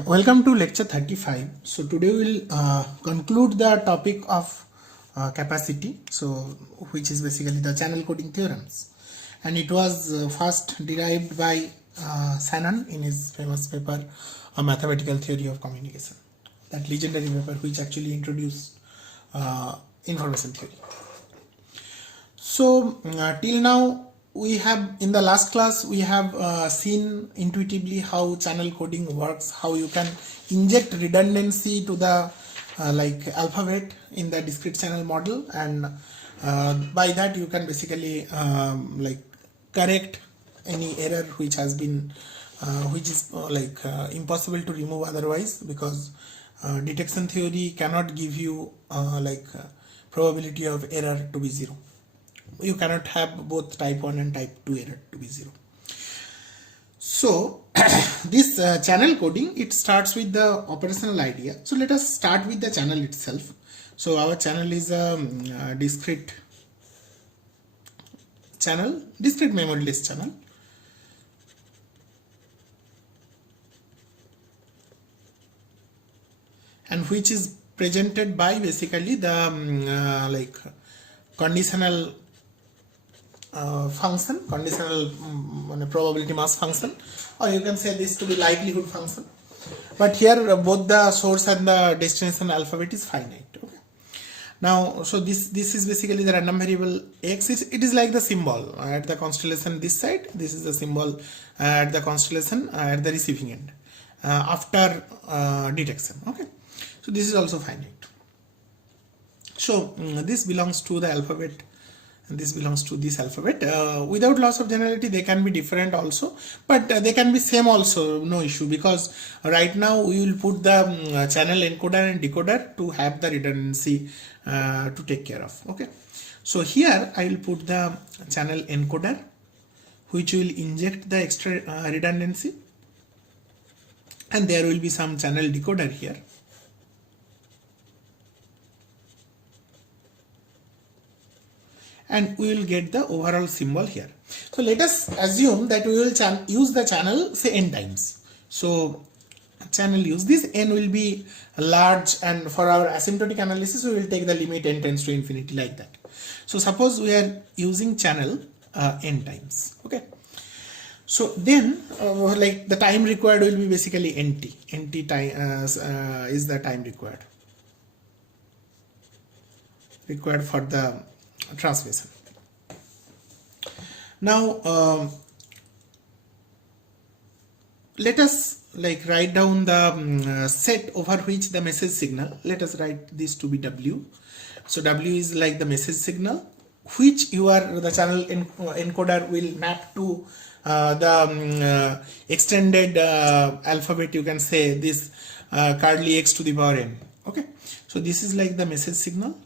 Welcome to lecture 35. So today we'll conclude the topic of capacity, which is basically the channel coding theorems, and it was first derived by Shannon in his famous paper, A Mathematical Theory of Communication, that legendary paper which actually introduced information theory. So till now we have, in the last class we have seen intuitively how channel coding works, how you can inject redundancy to the alphabet in the discrete channel model, and by that you can basically correct any error which has been which is impossible to remove otherwise, because detection theory cannot give you probability of error to be 0. You cannot have both type 1 and type 2 error to be 0. So this channel coding, it starts with the operational idea. So let us start with the channel itself. So our channel is a discrete channel, discrete memoryless channel. And which is presented by basically the conditional function, conditional probability mass function, or you can say this to be likelihood function. But here both the source and the destination alphabet is finite. Okay. Now, so this is basically the random variable x. It is like the symbol at the constellation this side. This is the symbol at the constellation at the receiving end after detection. Okay. So this is also finite. So this belongs to the alphabet, and this belongs to this alphabet. Without loss of generality, they can be different also, but they can be same also, no issue, because right now we will put the channel encoder and decoder to have the redundancy to take care of. Okay, so here I will put the channel encoder, which will inject the extra redundancy, and there will be some channel decoder here. And we will get the overall symbol here. So let us assume that we will use the channel say n times. So channel use this, n will be large, and for our asymptotic analysis we will take the limit n tends to infinity, like that. So suppose we are using channel n times. Okay. So then the time required will be basically nt. Nt time is the time required for the transmission. Now let us write down the set over which the message signal, let us write this to be w. So w is like the message signal which the channel encoder will map to the extended alphabet, you can say this curly x to the power n. Okay, so this is like the message signal.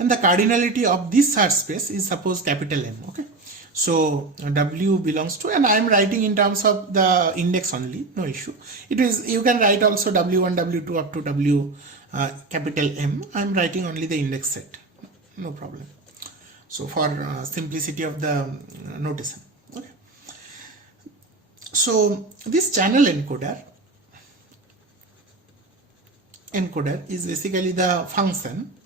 And the cardinality of this search space is suppose capital M. Okay, so W belongs to, and I am writing in terms of the index only, no issue. It is, you can write also W1, W2 up to W capital M. I am writing only the index set, no problem. So for simplicity of the notation. Okay, so this channel encoder is basically the function,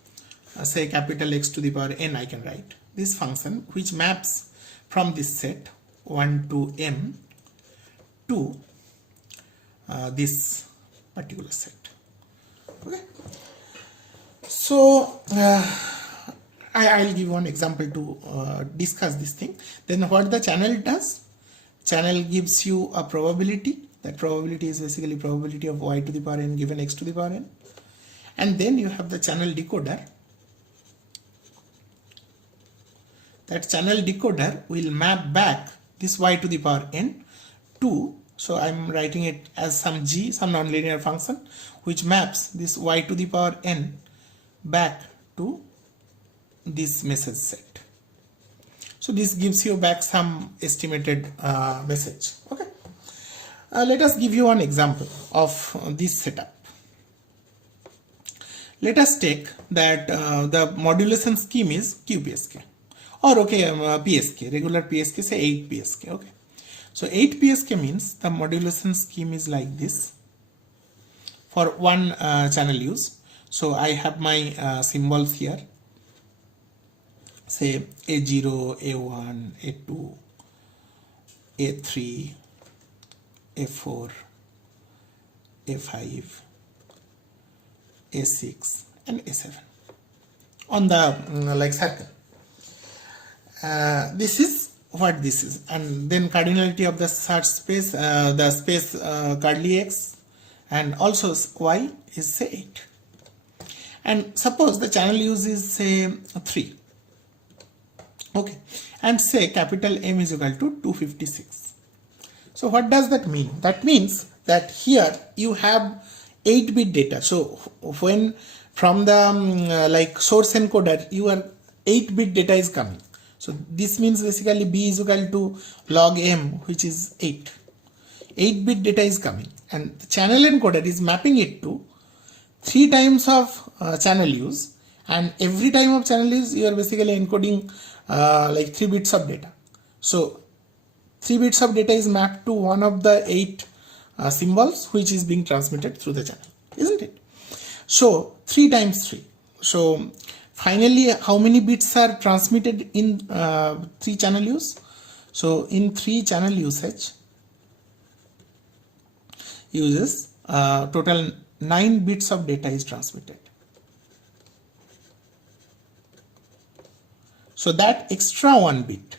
say capital X to the power n, I can write this function which maps from this set 1 to m to this particular set. Okay, so I'll give one example to discuss this thing. Then what the channel does, channel gives you a probability. That probability is basically probability of y to the power n given x to the power n, and then you have the channel decoder. That channel decoder will map back this y to the power n to, so I'm writing it as some g, some nonlinear function which maps this y to the power n back to this message set. So this gives you back some estimated message. Okay, let us give you one example of this setup. Let us take that the modulation scheme is QPSK. Or okay, PSK, regular PSK, say 8 PSK. Okay, So 8 PSK means the modulation scheme is like this for one channel use. So I have my symbols here, say A0, A1, A2, A3, A4, A5, A6 and A7 on the like circle. This is what this is, and then cardinality of the search space, the space curly x, and also y is say 8. And suppose the channel use is say 3, okay, and say capital M is equal to 256. So what does that mean? That means that here you have 8-bit data. So when from the like source encoder, your 8-bit data is coming. So this means basically B is equal to log M, which is 8. 8-bit data is coming, and the channel encoder is mapping it to 3 times of channel use, and every time of channel use you are basically encoding like 3 bits of data. So 3 bits of data is mapped to one of the 8 symbols which is being transmitted through the channel, isn't it? So 3 times 3. So finally, how many bits are transmitted in 3 channel use? So in 3 channel uses total 9 bits of data is transmitted. So that extra 1 bit,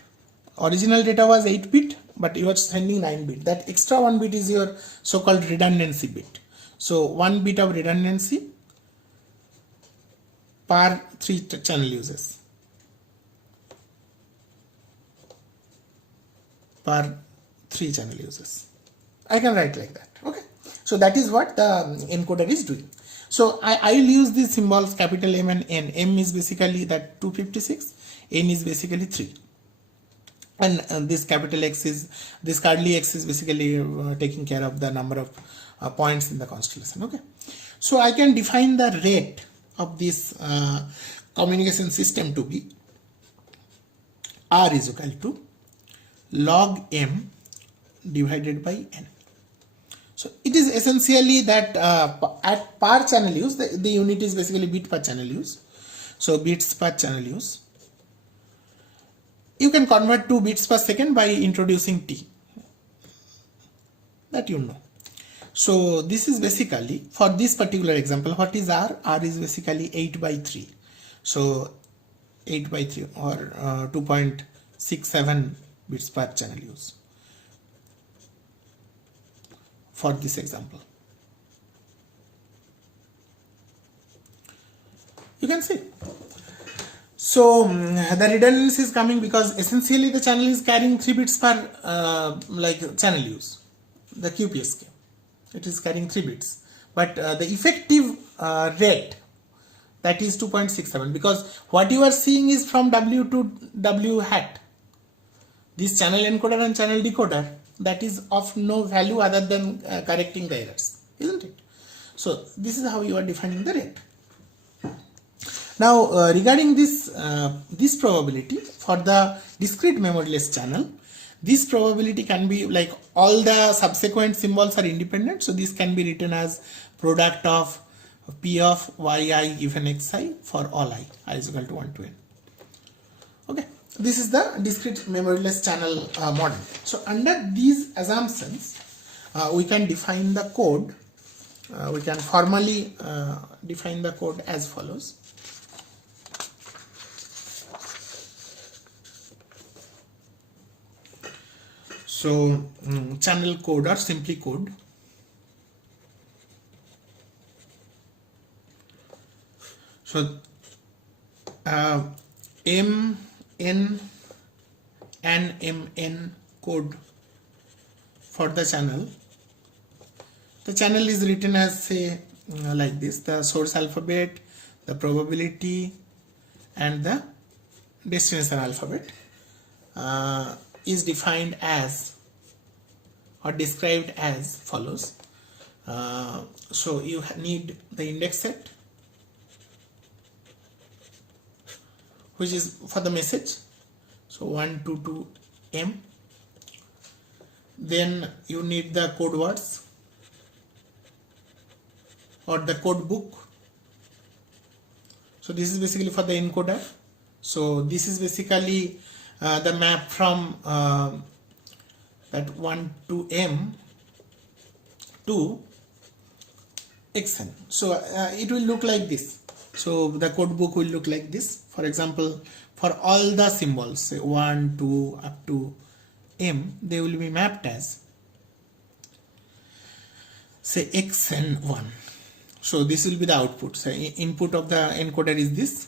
original data was 8 bit, but you are sending 9 bit. That extra 1 bit is your so-called redundancy bit. So 1 bit of redundancy per 3 channel uses. Per 3 channel uses. I can write like that. Okay. So that is what the encoder is doing. So I will use these symbols capital M and N. M is basically that 256. N is basically 3. And this capital X is, this curly X is basically taking care of the number of points in the constellation. Okay. So I can define the rate of this communication system to be R is equal to log M divided by N. So it is essentially that at per channel use, the unit is basically bit per channel use. So bits per channel use. You can convert to bits per second by introducing T. That you know. So this is basically, for this particular example, what is R? R is basically 8 by 3. So 8 by 3 or 2.67 bits per channel use for this example. You can see. So the redundancy is coming because essentially the channel is carrying 3 bits per like channel use, the QPSK. It is carrying 3 bits, but the effective rate, that is 2.67, because what you are seeing is from W to W hat. This channel encoder and channel decoder, that is of no value other than correcting the errors, isn't it? So this is how you are defining the rate. Now regarding this this probability for the discrete memoryless channel, this probability can be like all the subsequent symbols are independent, so this can be written as product of P of yi given xi for all I is equal to 1 to n. Okay, this is the discrete memoryless channel model. So under these assumptions, we can define the code. We can formally define the code as follows. So channel code or simply code. So M, N and MN code for the channel. The channel is written as say like this: the source alphabet, the probability and the destination alphabet is defined as or described as follows. So you need the index set, which is for the message. So 1 to 2 M. then you need the code words or the code book. So this is basically for the encoder. So this is basically the map from that 1 to m to xn. So it will look like this. So the code book will look like this. For example, for all the symbols, say 1, 2 up to m, they will be mapped as, say, xn1. So this will be the output. So input of the encoder is this,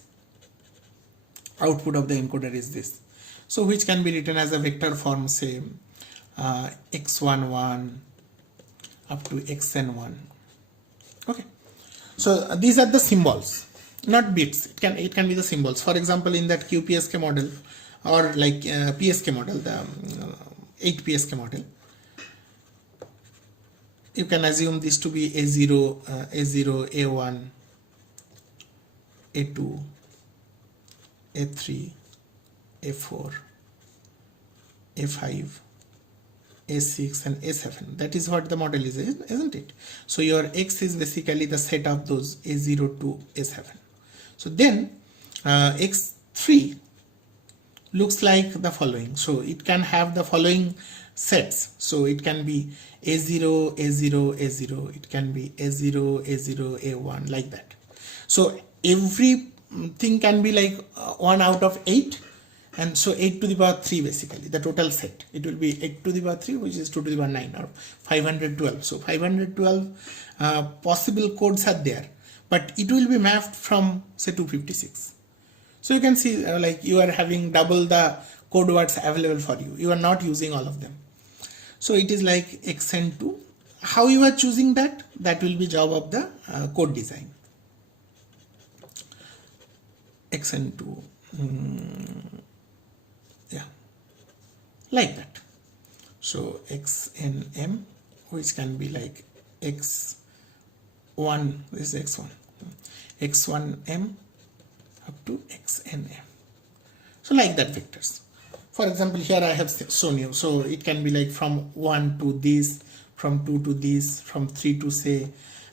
output of the encoder is this. So which can be written as a vector form, say x11 up to xn1. Okay. So these are the symbols, not bits. It can be the symbols. For example, in that QPSK model or like PSK model, the 8 PSK model, you can assume this to be A0, A1, A2, A3, A4, A5, A6 and A7. That is what the model is, isn't it? So your X is basically the set of those A0 to A7. So then X3 looks like the following. So it can have the following sets. So it can be A0, A0, A0. It can be A0, A0, A1, like that. So everything can be like 1 out of 8. And so 8 to the power 3 basically, the total set. It will be 8 to the power 3, which is 2 to the power 9 or 512. So 512 possible codes are there. But it will be mapped from, say, 256. So you can see like you are having double the code words available for you. You are not using all of them. So it is like xn2. How you are choosing that? That will be job of the code design. xn2. Yeah, like that. So xnm, which can be like x1, this is x1, x1m up to xnm. So like that vectors. For example, here I have shown you. So it can be like from 1 to this, from 2 to this, from 3 to say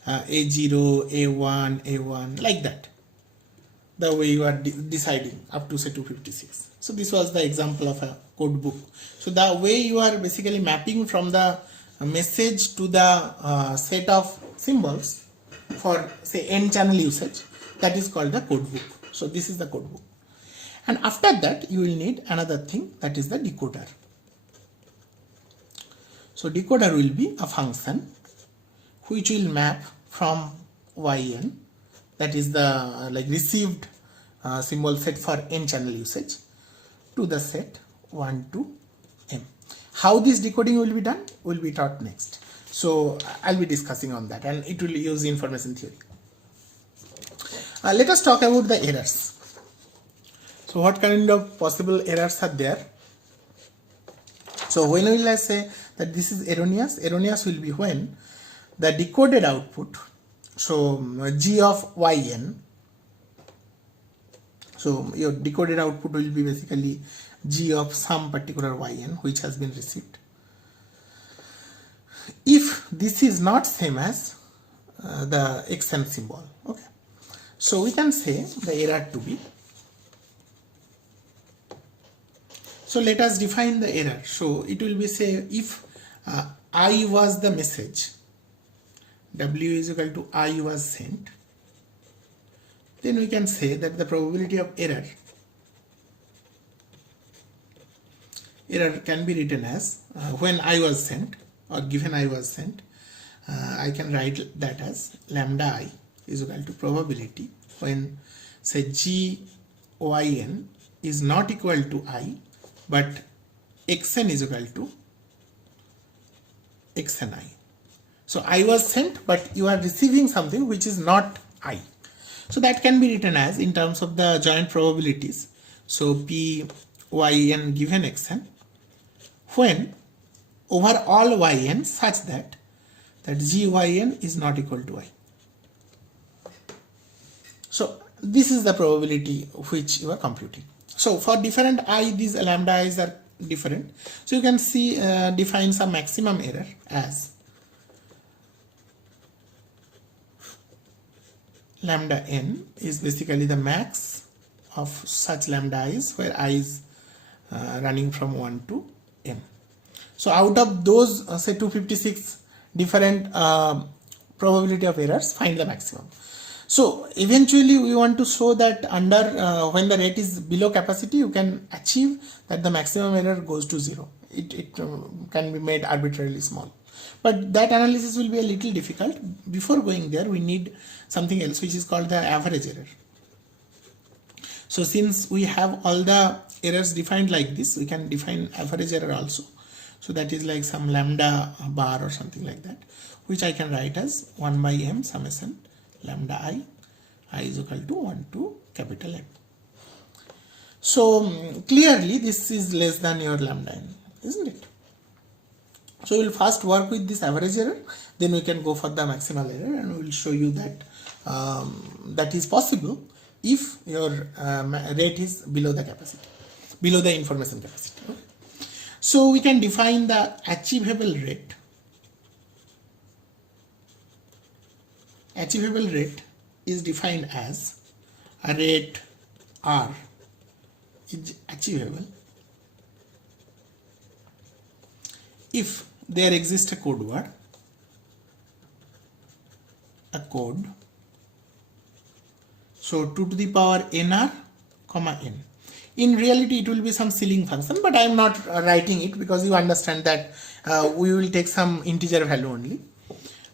A0, A1, A1, like that. The way you are deciding up to say 256. So this was the example of a code book. So the way you are basically mapping from the message to the set of symbols for say n channel usage, that is called the code book. So this is the code book. And after that you will need another thing, that is the decoder. So decoder will be a function which will map from yn, that is the like received symbol set for n channel usage, to the set 1 to m. How this decoding will be done will be taught next. So I'll be discussing on that, and it will use information theory. Let us talk about the errors. So what kind of possible errors are there? So when will I say that this is erroneous? Erroneous will be when the decoded output, so g of yn, so your decoded output will be basically g of some particular yn which has been received. If this is not same as the xn symbol, okay, so we can say the error to be. So let us define the error. So it will be, say, if I was the message, w is equal to I was sent, then we can say that the probability of error can be written as when I was sent or given I was sent, I can write that as lambda I is equal to probability when say gyn is not equal to I, but xn is equal to xni. So I was sent, but you are receiving something which is not I. So that can be written as in terms of the joint probabilities. So p yn given xn when over all yn such that gyn is not equal to I. So this is the probability which you are computing. So for different I, these lambda i's are different. So you can see define some maximum error as lambda n is basically the max of such lambda i's where I is running from 1 to m. So out of those say 256 different probability of errors, find the maximum. So eventually we want to show that under when the rate is below capacity, you can achieve that the maximum error goes to 0. It can be made arbitrarily small. But that analysis will be a little difficult. Before going there, we need something else which is called the average error. So since we have all the errors defined like this, we can define average error also. So that is like some lambda bar or something like that, which I can write as 1 by m summation lambda I is equal to 1 to capital M. So clearly this is less than your lambda n, isn't it? So we'll first work with this average error, then we can go for the maximal error, and we'll show you that that is possible if your rate is below the capacity, below the information capacity. Okay? So we can define the achievable rate. Achievable rate is defined as a rate R is achievable if there exists a code word, a code, so 2 to the power nr comma n. In reality it will be some ceiling function, but I am not writing it because you understand that we will take some integer value only.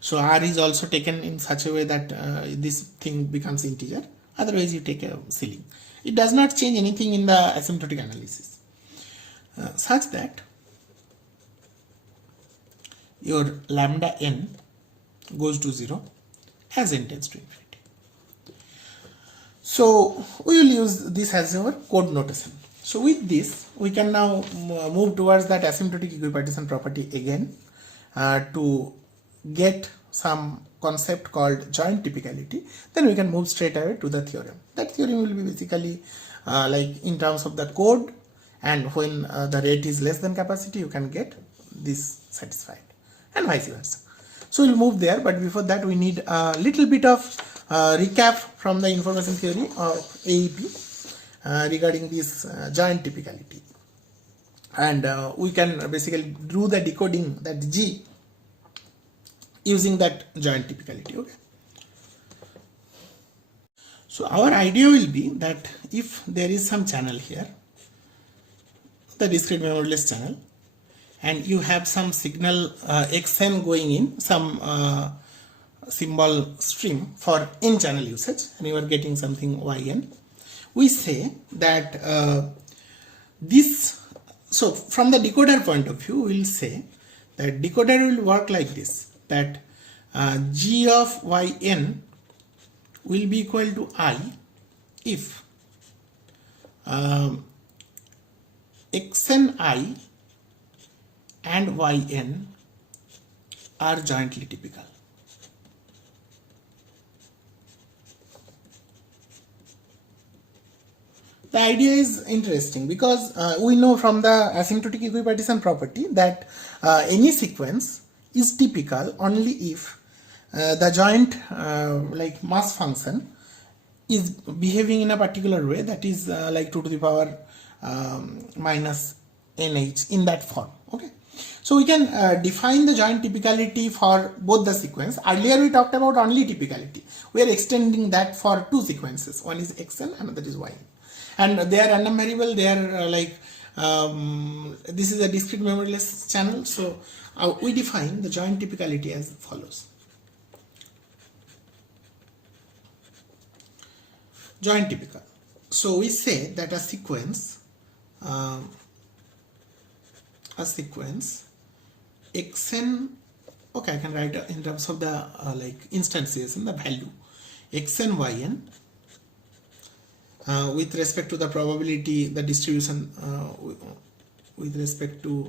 So r is also taken in such a way that this thing becomes integer, otherwise you take a ceiling. It does not change anything in the asymptotic analysis such that your lambda n goes to 0 as n tends to infinity. So we will use this as our code notation. So with this we can now move towards that asymptotic equipartition property again to get some concept called joint typicality. Then we can move straight away to the theorem. That theorem will be basically like in terms of the code, and when the rate is less than capacity you can get this satisfied, and vice versa. So we'll move there, but before that we need a little bit of recap from the information theory or AEP regarding this joint typicality, and we can basically do the decoding, that G, using that joint typicality. Okay. So our idea will be that if there is some channel here, the discrete memoryless channel, and you have some signal xn going in, some symbol stream for n channel usage, and you are getting something yn, we say that this, so from the decoder point of view we will say that decoder will work like this, that g of yn will be equal to I if xni and yn are jointly typical. The idea is interesting because we know from the asymptotic equipartition property that any sequence is typical only if the joint like mass function is behaving in a particular way, that is like 2 to the power minus nh, in that form. Okay, so we can define the joint typicality for both the sequence. Earlier we talked about only typicality. We are extending that for two sequences. One is xn, another is yn, and they are random variable. They are like this is a discrete memoryless channel. So we define the joint typicality as follows. Joint typical. So we say that a sequence xn, okay, I can write in terms of the like instantiation, the value xn yn with respect to the probability, the distribution with respect to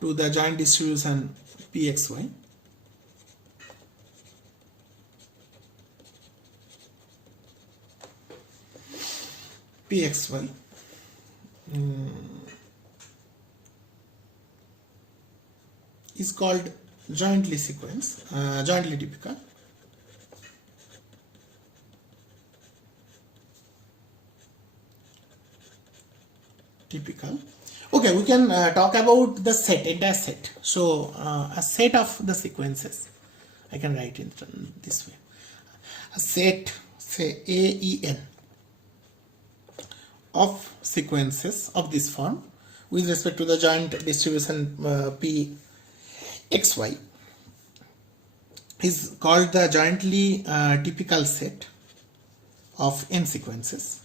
the joint distribution pxy, pxy is called jointly typical. Okay, we can talk about the entire set. So a set of the sequences, I can write it in this way. A set, say AEN, of sequences of this form with respect to the joint distribution Pxy is called the jointly typical set of n sequences,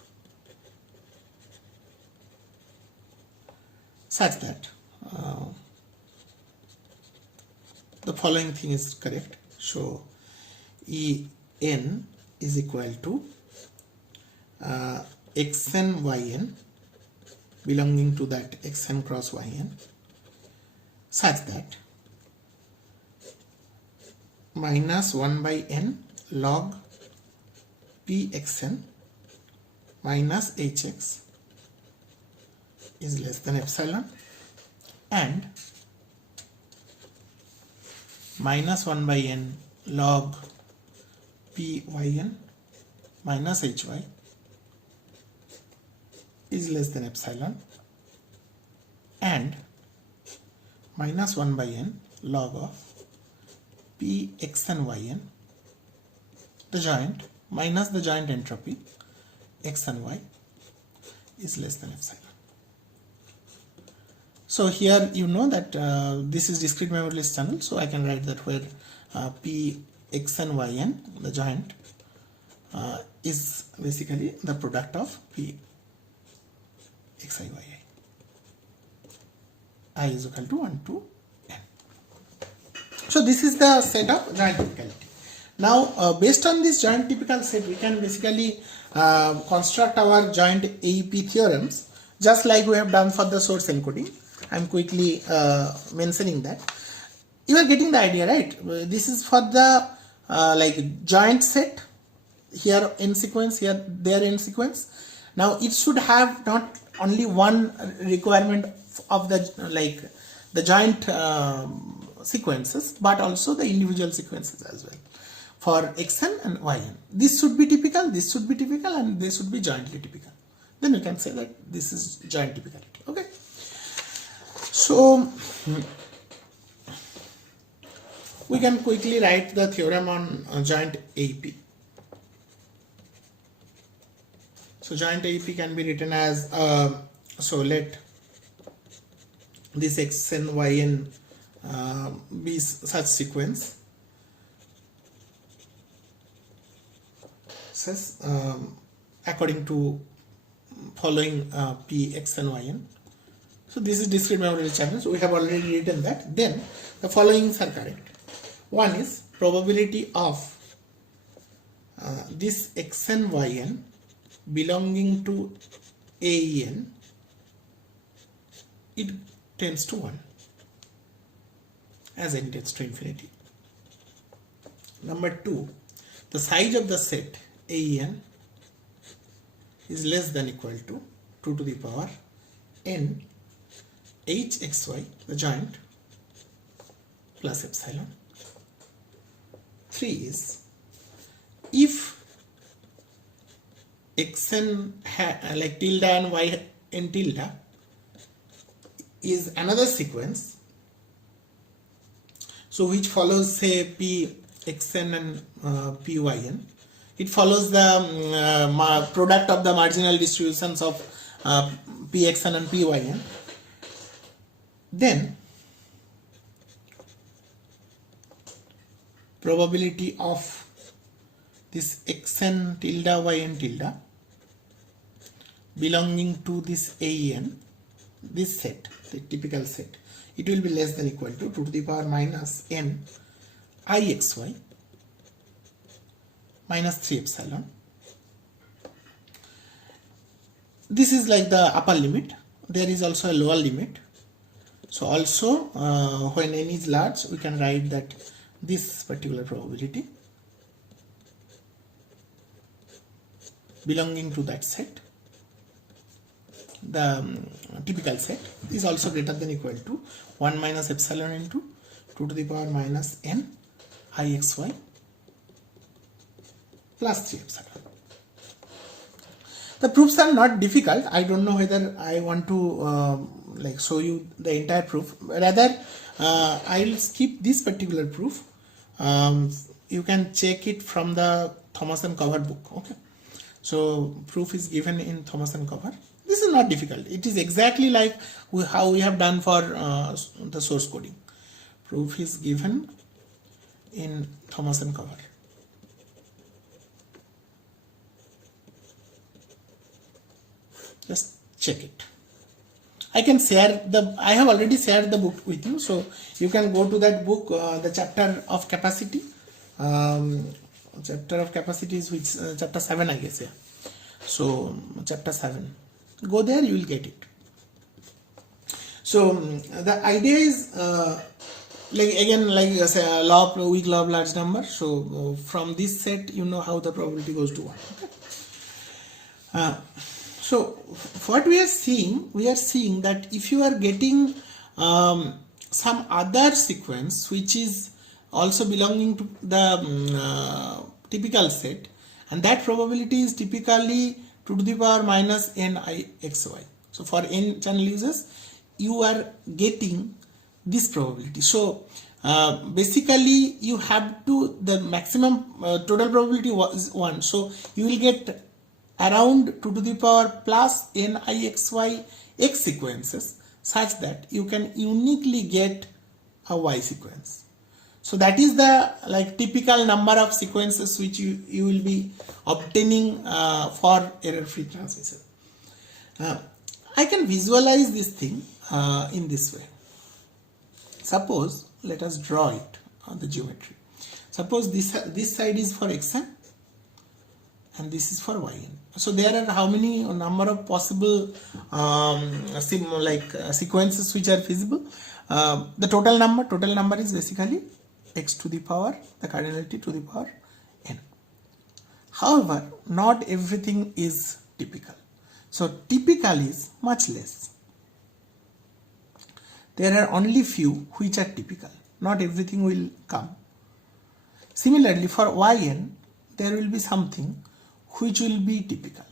such that the following thing is correct. So En is equal to xn yn belonging to that xn cross yn, such that minus 1 by n log pxn minus hx is less than epsilon, and minus 1 by n log pyn minus hy is less than epsilon, and minus 1 by n log of px and yn, the joint minus the joint entropy x and y is less than epsilon. So here you know that this is discrete memory list channel, so I can write that where px and yn, the joint, is basically the product of p xi yi. I is equal to 1 to n. So this is the set of joint typicality. Now based on this joint typical set, we can basically construct our joint AEP theorems, just like we have done for the source encoding. I am quickly mentioning that. You are getting the idea, right? This is for the like joint set, here in sequence, here there in sequence. Now it should have not only one requirement of the like the joint sequences, but also the individual sequences as well for xn and yn. This should be typical, this should be typical, and they should be jointly typical. Then you can say that this is joint typicality. Okay. So we can quickly write the theorem on joint AEP. So joint AEP can be written as so let this x and yn be such sequence says according to following p, x and yn. So this is discrete memory channel, so we have already written that. Then the followings are correct. One is probability of this x and yn belonging to AEN, it tends to 1 as n tends to infinity. Number 2, the size of the set AEN is less than equal to 2 to the power n hxy, the joint, plus epsilon. 3 is if xn like tilde and yn tilde is another sequence, so which follows say p xn and pyn, it follows the product of the marginal distributions of pxn and pyn, then probability of this xn tilde yn tilde belonging to this AEN, this set, the typical set, it will be less than equal to 2 to the power minus n ixy minus 3 epsilon. This is like the upper limit. There is also a lower limit. So also when n is large, we can write that this particular probability belonging to that set the typical set is also greater than equal to 1 minus epsilon into 2 to the power minus n ixy plus 3 epsilon. The proofs are not difficult. I don't know whether I want to like show you the entire proof. Rather, I'll skip this particular proof. You can check it from the Thomas and Cover book. Okay, so proof is given in Thomas and Cover. This is not difficult. It is exactly like how we have done for the source coding. Proof is given in Thomas and Cover. Just check it. I have already shared the book with you, so you can go to that book, the chapter of capacity. Chapter of capacity is which chapter 7, I guess. Yeah. So chapter 7. Go there, you will get it. So the idea is like law of weak law of large number. So from this set, you know how the probability goes to 1. Okay. So what we are seeing that if you are getting some other sequence which is also belonging to the typical set, and that probability is typically 2 to the power minus n I xy. So for n channel users, you are getting this probability. So basically you have to, the maximum total probability is 1. So you will get around 2 to the power plus n I xy x sequences such that you can uniquely get a y sequence. So that is the like typical number of sequences which you will be obtaining for error-free transmission. I can visualize this thing in this way. Suppose, let us draw it on the geometry. Suppose this side is for xn and this is for yn. So there are how many number of possible sequences which are feasible. The total number is basically x to the power, the cardinality to the power n. However, not everything is typical. So typical is much less. There are only few which are typical. Not everything will come. Similarly, for yn, there will be something which will be typical.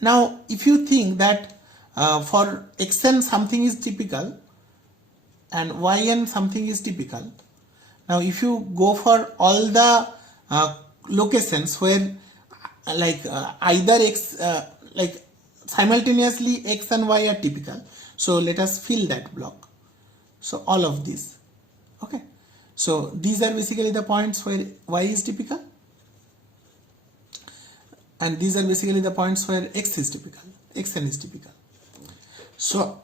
Now, if you think that for xn something is typical and yn something is typical, now if you go for all the locations where either x simultaneously x and y are typical, so let us fill that block. So all of these, okay. So these are basically the points where y is typical, and these are basically the points where x is typical, xn is typical. So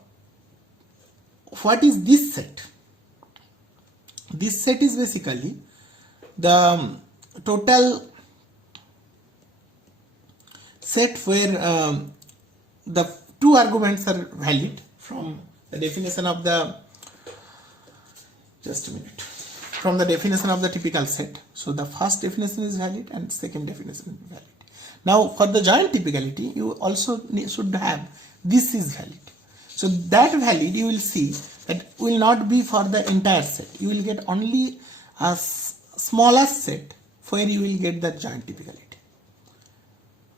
what is this set? This set is basically the total set where the two arguments are valid from the definition of the, just a minute, from the definition of the typical set. So the first definition is valid and second definition is valid. Now for the joint typicality, you also should have this is valid. So that valid you will see that will not be for the entire set. You will get only a smallest set where you will get the joint typicality.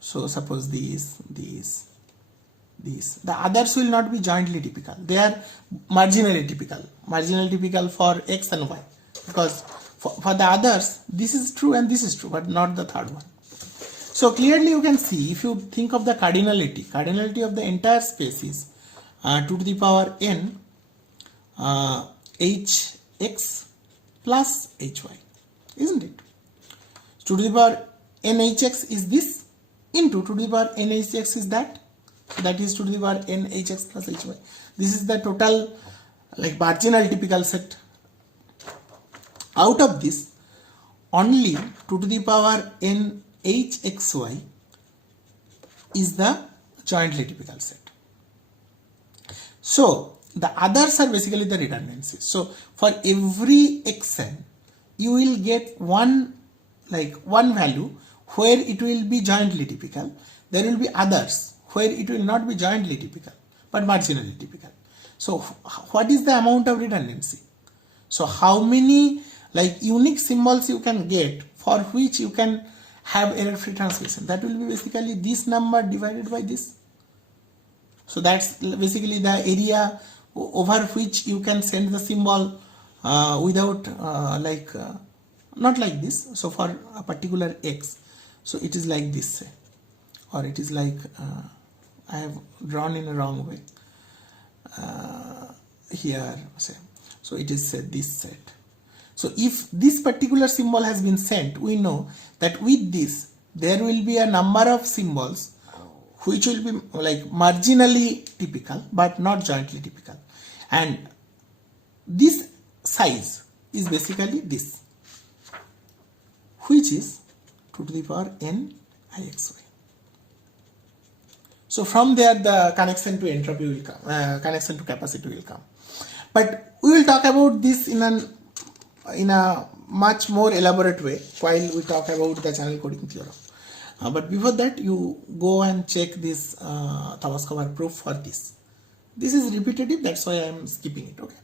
So suppose these. The others will not be jointly typical. They are marginally typical. Marginally typical for x and y. Because for the others, this is true and this is true, but not the third one. So clearly you can see, if you think of the cardinality of the entire space is 2 to the power n hx plus hy, isn't it? 2 to the power n hx is this, into 2 to the power n hx is that. So that is 2 to the power n hx plus hy. This is the total marginal typical set. Out of this, only 2 to the power n hxy is the jointly typical set. So the others are basically the redundancies. So for every xn, you will get one value where it will be jointly typical. There will be others where it will not be jointly typical but marginally typical. So what is the amount of redundancy? So how many like unique symbols you can get for which you can have error-free transmission? That will be basically this number divided by this. So that's basically the area over which you can send the symbol without not like this. So for a particular x, so it is like this, say, or it is like I have drawn in a wrong way here, say. So it is this set. So if this particular symbol has been sent, we know that with this there will be a number of symbols which will be like marginally typical but not jointly typical, and this size is basically this, which is 2 to the power n ixy. So from there the connection to entropy will come, connection to capacity will come. But we will talk about this in a much more elaborate way while we talk about the channel coding theorem. But before that, you go and check this Thomas-Cover proof for this. This is repetitive, that's why I am skipping it. Okay.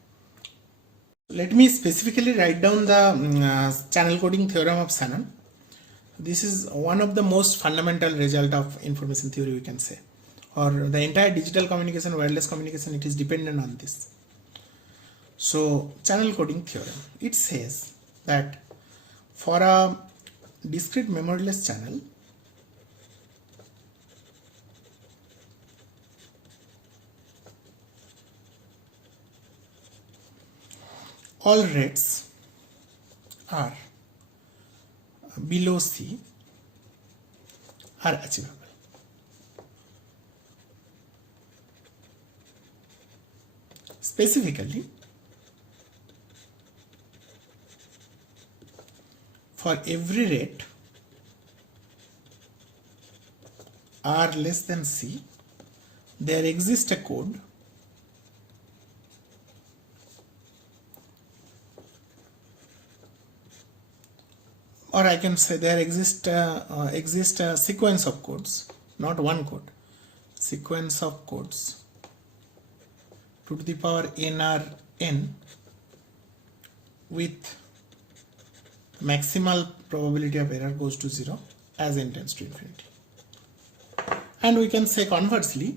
Let me specifically write down the channel coding theorem of Shannon. This is one of the most fundamental result of information theory, we can say, or the entire digital communication, wireless communication, it is dependent on this. So channel coding theorem, it says that for a discrete memoryless channel, all rates are below C are achievable. Specifically, for every rate R less than C, there exists a code or I can say there exists a sequence of codes, not one code, sequence of codes 2 to the power nRn with maximal probability of error goes to 0 as n tends to infinity. And we can say conversely,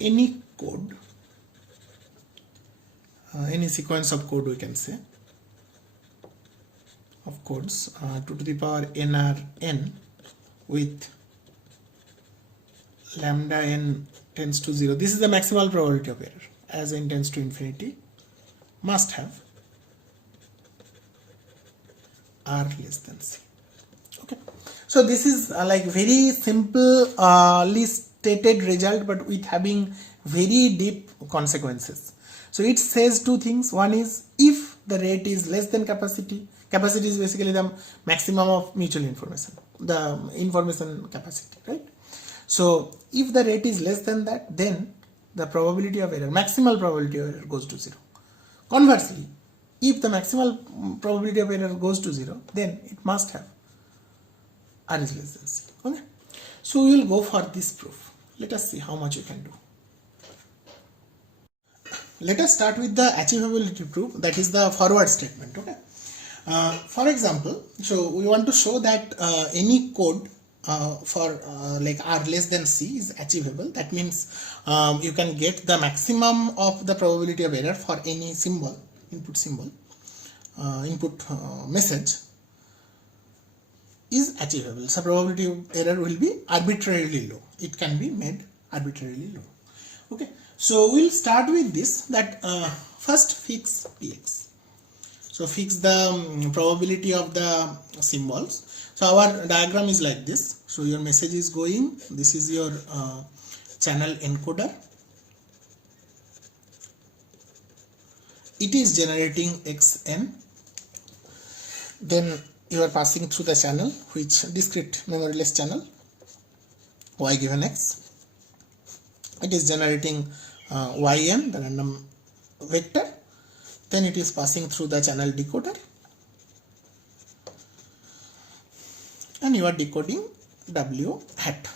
any code, any sequence of code, we can say, of codes 2 to the power nRn with lambda n tends to 0. This is the maximal probability of error as n tends to infinity, must have R less than C. Okay. So this is like very simply stated result, but with having very deep consequences. So it says two things. One is if the rate is less than capacity, capacity is basically the maximum of mutual information, the information capacity, right? So if the rate is less than that, then the probability of error, maximal probability of error goes to 0. Conversely, if the maximal probability of error goes to 0, then it must have R is less than C. Okay. So we will go for this proof. Let us see how much we can do. Let us start with the achievability proof, that is the forward statement. Okay. For example, so we want to show that any code for like R less than C is achievable. That means you can get the maximum of the probability of error for any symbol, input message is achievable. So probability of error will be arbitrarily low. It can be made arbitrarily low. Okay. So we'll start with this, that first fix Px. So fix the probability of the symbols. So our diagram is like this. So your message is going, this is your channel encoder. It is generating xn. Then you are passing through the channel, which discrete memoryless channel, y given x. It is generating yn, the random vector. Then it is passing through the channel decoder, and you are decoding W hat.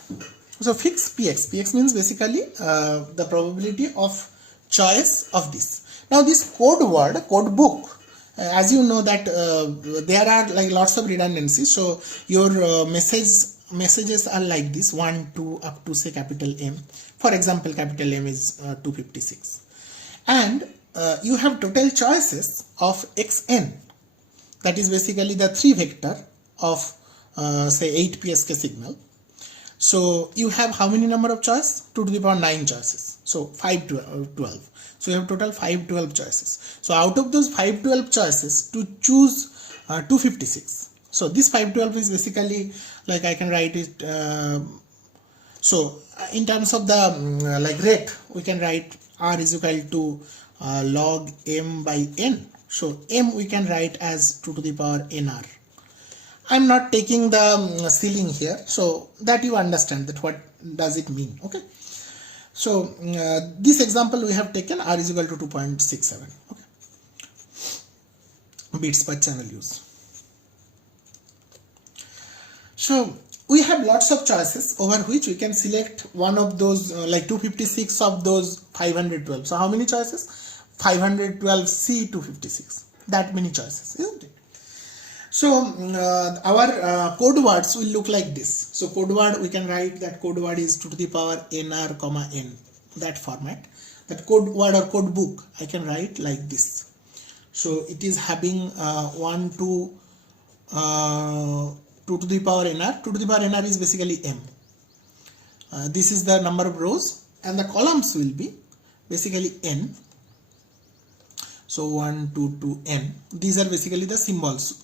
So fix Px. Px means basically the probability of choice of this. Now this code word, code book, as you know that there are like lots of redundancies. So your messages are like this 1, 2 up to say capital M. For example, capital M is 256. And you have total choices of xn. That is basically the 3 vector of say 8 PSK signal. So you have how many number of choice? 2 to the power 9 choices. So 512. So you have total 512 choices. So out of those 512 choices to choose 256. So this 512 is basically like I can write it. So in terms of the like rate, we can write R is equal to log M by N. So M we can write as 2 to the power NR. I'm not taking the ceiling here, so that you understand that what does it mean. Okay. So this example we have taken R is equal to 2.67. Okay. Bits per channel use. So we have lots of choices over which we can select one of those like 256 of those 512. So how many choices? 512C 256. That many choices, isn't it? So our code words will look like this. So code word we can write that code word is 2 to the power NR comma N, that format. That code word or code book I can write like this. So it is having 1 to 2 to the power NR. 2 to the power NR is basically M. This is the number of rows and the columns will be basically N. So 1, 2 to N. These are basically the symbols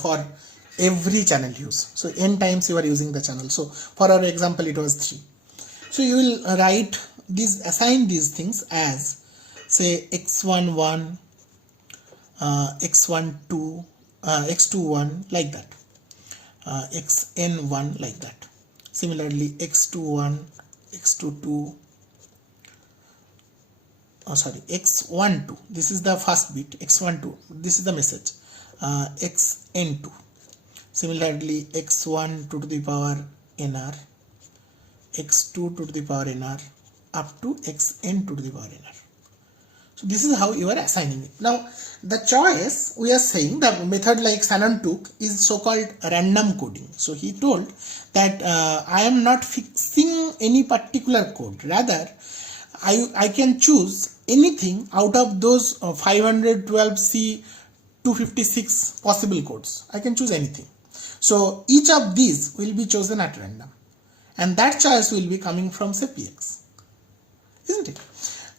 for every channel use. So N times you are using the channel. So for our example, it was 3. So you will write these, assign these things as say x11, x12, x21 like that, xn1 like that. Similarly, x21, x22. Oh, sorry, x12, this is the first bit, x12, this is the message, xn2. Similarly, x1 to the power nr, x2 to the power nr, up to xn to the power nr. So this is how you are assigning it. Now, the choice we are saying, the method like Shannon took is so-called random coding. So he told that I am not fixing any particular code, rather I can choose anything out of those 512C 256 possible codes. I can choose anything. So each of these will be chosen at random, and that choice will be coming from say Px, isn't it?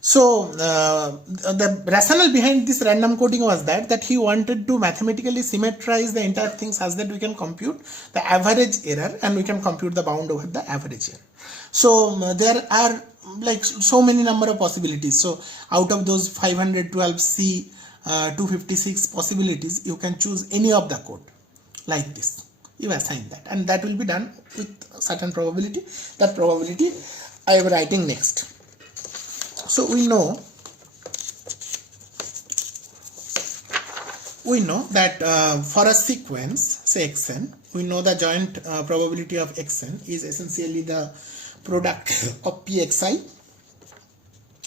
So the rationale behind this random coding was that he wanted to mathematically symmetrize the entire thing such that we can compute the average error and we can compute the bound over the average error. So there are like so many number of possibilities. So out of those 512C 256 possibilities, you can choose any of the code like this. You assign that, and that will be done with certain probability. That probability I am writing next. So we know that for a sequence, say xn, we know the joint probability of xn is essentially the product of pxi,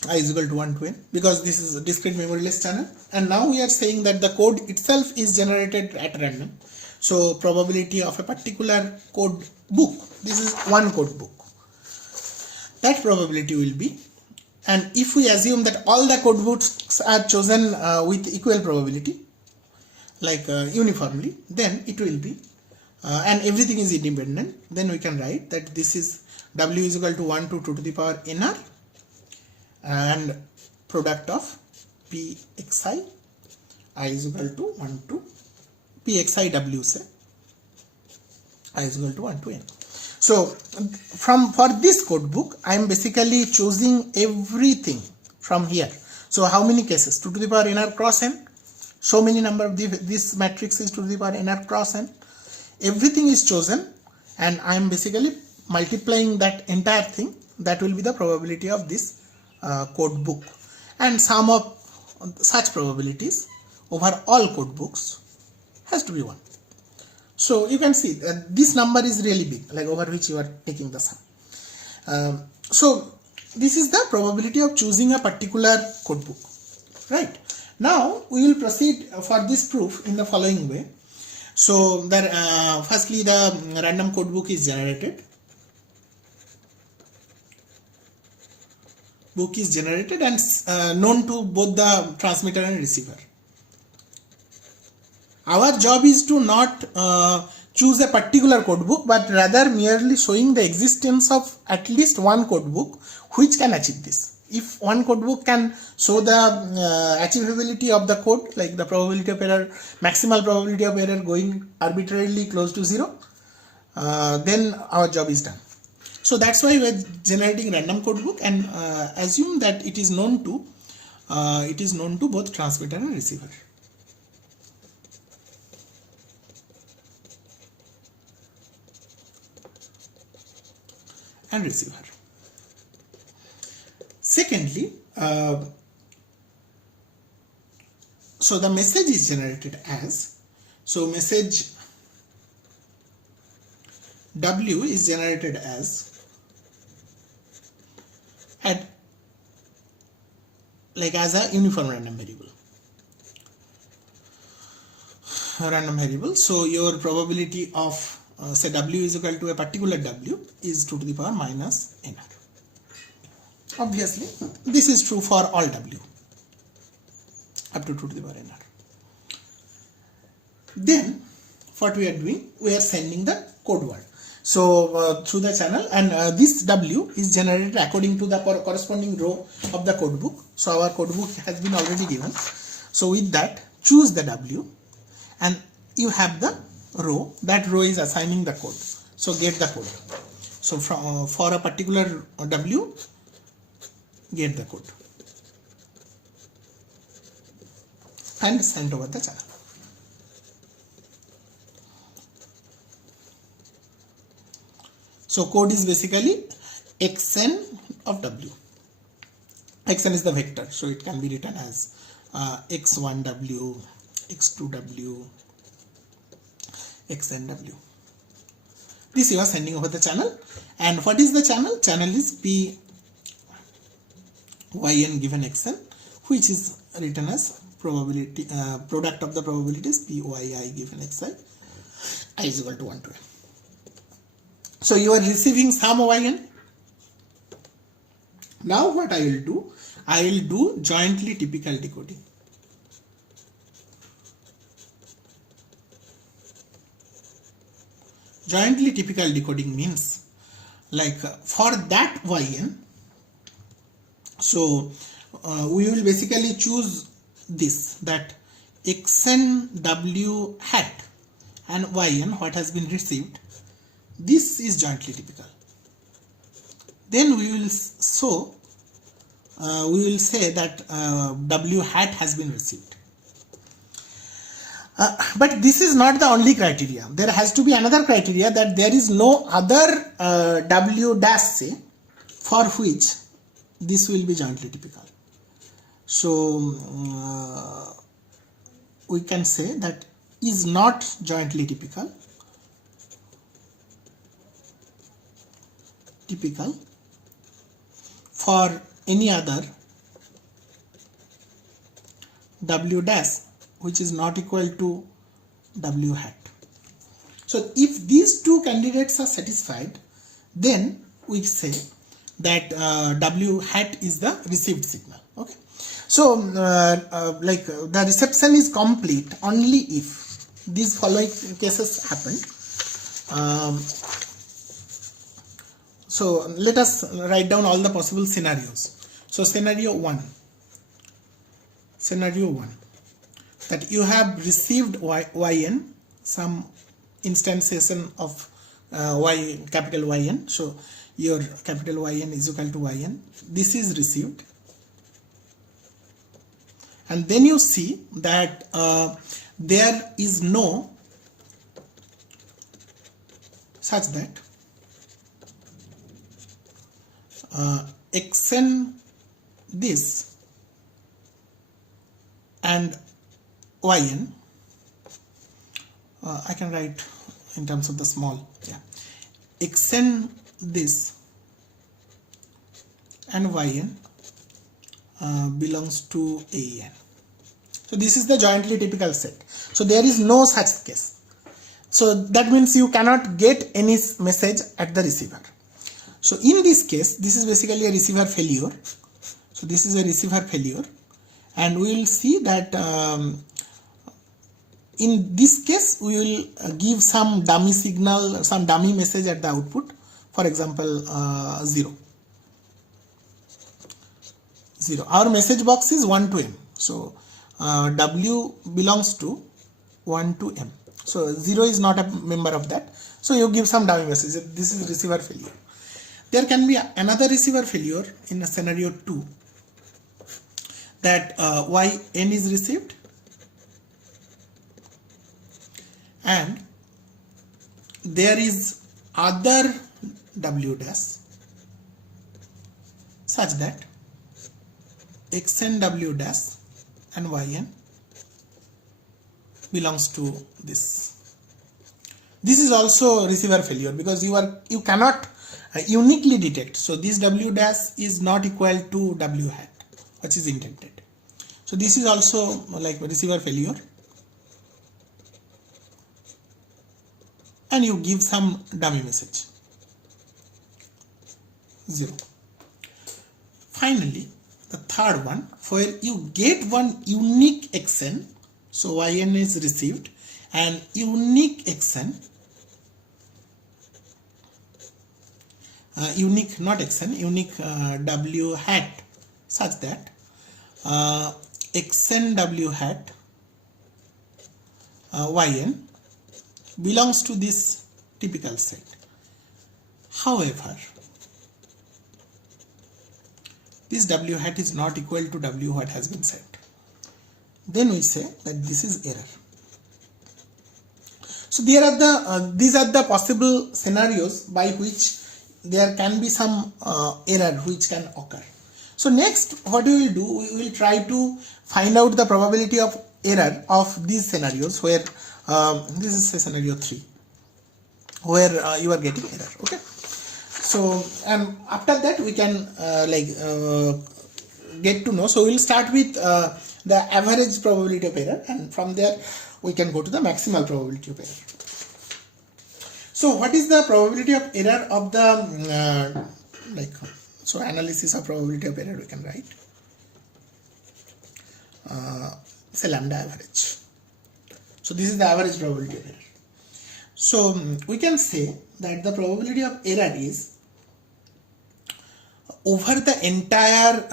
I is equal to 1 to n, because this is a discrete memoryless channel. And now we are saying that the code itself is generated at random. So probability of a particular code book, this is one code book, that probability will be, and if we assume that all the code books are chosen with equal probability, like uniformly, then it will be, and everything is independent, then we can write that this is W is equal to 1 to 2 to the power nr and product of pxi I is equal to 1 to pxi w, say I is equal to 1 to n. So for this code book, I am basically choosing everything from here. So how many cases? 2 to the power nr cross n. So many number of this matrix is 2 to the power nr cross n. Everything is chosen, and I am basically multiplying that entire thing. That will be the probability of this code book, and sum of such probabilities over all code books has to be 1. So you can see that this number is really big, like over which you are taking the sum. So this is the probability of choosing a particular codebook, right? Now we will proceed for this proof in the following way. So there, firstly the random codebook is generated. Book is generated and known to both the transmitter and receiver. Our job is to not choose a particular codebook, but rather merely showing the existence of at least one codebook which can achieve this. If one codebook can show the achievability of the code, like the probability of error, maximal probability of error going arbitrarily close to 0, then our job is done. So that's why we are generating random codebook and assume that it is known to both transmitter and receiver. And receiver. Secondly, so the message is generated as, so message W is generated as as a uniform random variable. So your probability of say W is equal to a particular W is 2 to the power minus NR. Obviously, this is true for all W up to 2 to the power NR. Then, what we are doing, we are sending the code word. So, through the channel, and this W is generated according to the corresponding row of the code book. So, our code book has been already given. So, with that, choose the W and you have the row. That row is assigning the code. So, get the code. So, for a particular W, get the code and send over the channel. So code is basically xn of W. Xn is the vector, so it can be written as x1w, x2w, xnw. This you are sending over the channel. And what is the channel? Channel is p yn given xn, which is written as probability product of the probabilities p yi given xi, I is equal to 1 to n. So you are receiving some yn. Now what I will do? I will do jointly typical decoding. Jointly typical decoding means, like for that yn, so we will basically choose this, that xn w hat and yn, what has been received, this is jointly typical. Then we will say that w hat has been received. But this is not the only criteria. There has to be another criteria, that there is no other w dash say for which this will be jointly typical. So we can say that is not jointly typical for any other w dash which is not equal to w hat. So if these two candidates are satisfied, then we say that w hat is the received signal. Okay. So like the reception is complete only if these following cases happen. So let us write down all the possible scenarios. So scenario 1, that you have received yn, some instantiation of capital Yn. So your capital Yn is equal to yn. This is received, and then you see that there is no such that xn this and yn, I can write in terms of the small, xn this and yn belongs to an. So this is the jointly typical set. So there is no such case. So that means you cannot get any message at the receiver. So in this case, this is basically a receiver failure. So this is a receiver failure, and we will see that in this case we will give some dummy signal, some dummy message at the output. For example, 0. Our message box is 1 to m. So W belongs to 1 to m. So 0 is not a member of that. So you give some dummy message. This is receiver failure. There can be another receiver failure in a scenario 2, that yn is received and there is other w dash such that xn w dash and yn belongs to this. This is also receiver failure because you cannot uniquely detect. So this w dash is not equal to w hat, which is intended. So this is also like receiver failure, and you give some dummy message 0. Finally, the third one, where you get one unique xn. So yn is received and unique xn, unique not xn, unique w hat such that xn w hat yn belongs to this typical set. However, this w hat is not equal to w what has been set. Then we say that this is error. So there are these are the possible scenarios by which there can be some error which can occur. So next, what we will do, we will try to find out the probability of error of these scenarios where this is a scenario 3 where you are getting error. Okay. So and after that we can get to know. So we will start with the average probability of error, and from there we can go to the maximal probability of error. So what is the probability of error of the so analysis of probability of error we can write say lambda average. So this is the average probability of error. So we can say that the probability of error is over the entire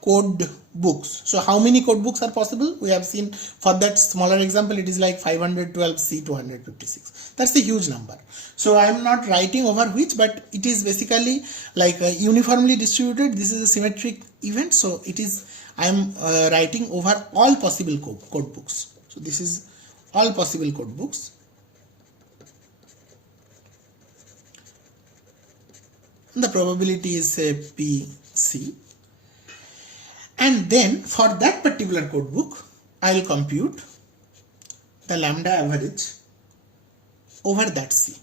code books. So how many code books are possible? We have seen for that smaller example it is like 512C 256. That's a huge number. So I am not writing over which, but it is basically like uniformly distributed. This is a symmetric event, so it is I am writing over all possible code books. So this is all possible code books. The probability is say PC, and then for that particular code book I will compute the lambda average over that C.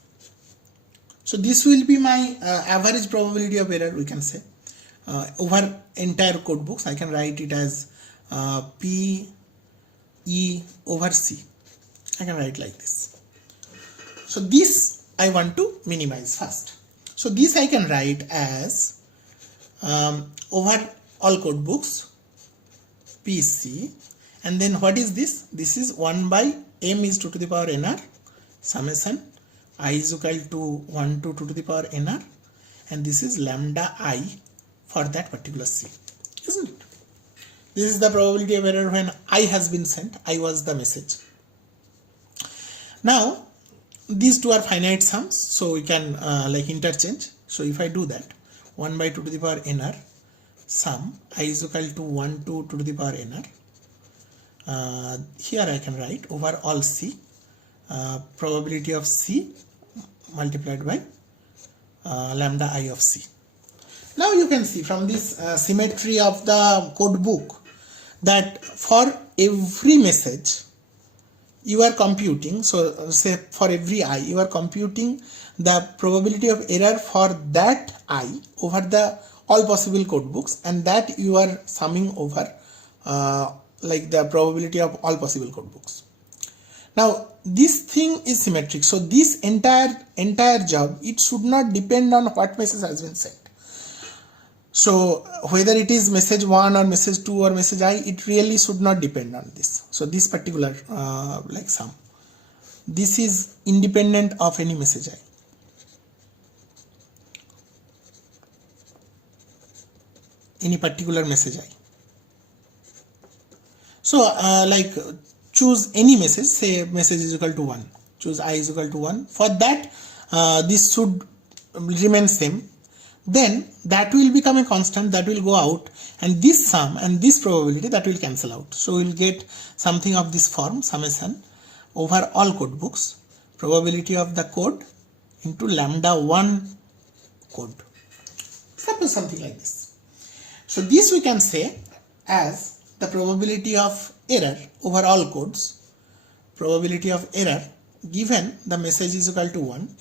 So this will be my average probability of error, we can say over entire code books. I can write it as P E over C. I can write like this. So this I want to minimize first. So this I can write as over all code books PC, and then what is this? This is 1 by m is 2 to the power nr summation I is equal to 1 to 2 to the power nr, and this is lambda I for that particular C, isn't it? This is the probability of error when I has been sent. I was the message. Now these two are finite sums, so we can interchange. So if I do that, 1 by 2 to the power nr sum I is equal to 1 to 2 to the power nr, here I can write over all C, probability of C multiplied by lambda I of C. Now you can see from this symmetry of the code book that for every message you are computing, so say for every I you are computing the probability of error for that I over the all possible code books, and that you are summing over like the probability of all possible code books. Now this thing is symmetric, so this entire job, it should not depend on what message has been sent. So whether it is message 1 or message 2 or message I, it really should not depend on this. So this particular like sum, this is independent of any message I. Any particular message I. So like choose any message, say message is equal to 1, choose I is equal to 1. For that this should remain same. Then that will become a constant, that will go out, and this sum and this probability, that will cancel out. So we'll get something of this form, summation over all code books, probability of the code into lambda 1 code. Suppose something like this. So this we can say as the probability of error over all codes, probability of error given the message is equal to 1,